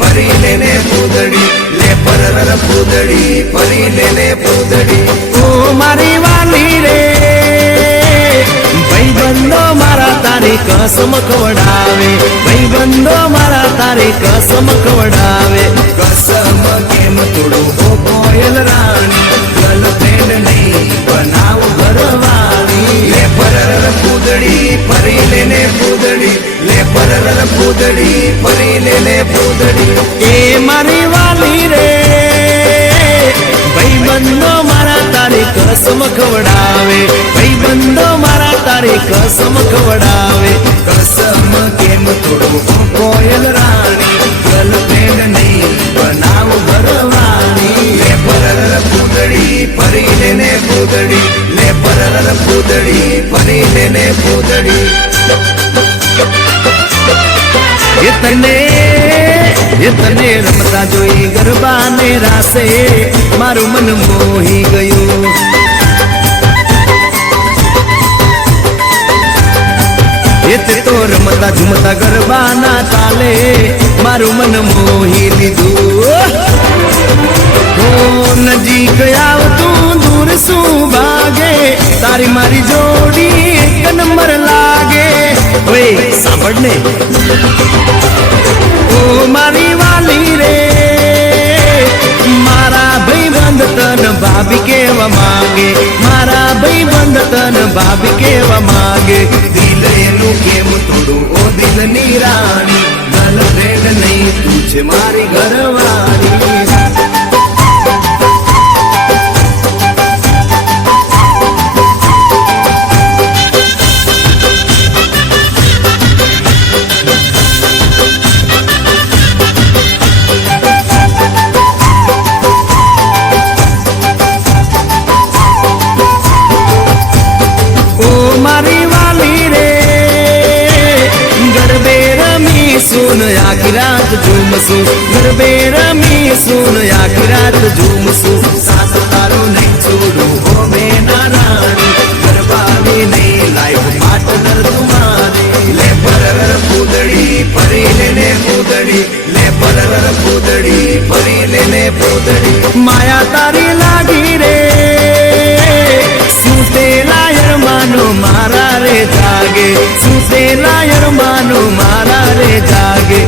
परी लेने पूदड़ी ले परर पूदड़ी परी लेने पूदड़ी ओ मारी वाली रे भाई बंदो मारा तारी कसम खवडावे भाई बंदो मारा तारी कसम खवडावे कसम केम तोड़ो हो कोयल रानी गर्लफ्रेंड नहीं बनाओ घरवाली ले परर पूदड़ी परी लेने पूदड़ी ले परर पूदड़ी परी लेने पूदड़ी ए मारी वाली रे भाई बंदो मारा तारी कसम खवडावे भाई बंदो मारा तारी कसम खवडावे कसम केम तोड़ो हो कोयल रानी गर्लफ्रेंड नहीं बनाओ घरवाली ले परर पूदड़ी परी लेने पूदड़ी ले परर पूदड़ी परी लेने पूदड़ी इतने रमता जोई गरबा ने रासे मारू मन मोही गयो इते तो रमता झुमता गरबा ना ताले मारू मन मोही लीधु हो नजीक आव तू दूर सू भागे तारी मारी जोड़ी एक नंबर लागे ओए सांभळने ओ मारी वाली रे मारा भाई बंद तन भाभी केवा मांगे मारा भाई बंद तन भाभी केवा मांगे दिल एनु केम तोड़ो ओ दिल नी रानी गर्लफ्रेंड नहीं तुझे मारी घरवाली सुन आखी रात झूमसू गरबे रमी सुन आखी रात झूमसू साथ तारो नहीं छोड़ो हो बेना रानी गरबा में नहीं लाइफ पार्टनर तुम्हारे ले परर पूदड़ी परी लेने पूदड़ी ले परर पूदड़ी परी लेने पूदड़ी माया तारी लागी रे सूते लायर मानो मारा रे जागे सूते लायर मानो मारा रे जागे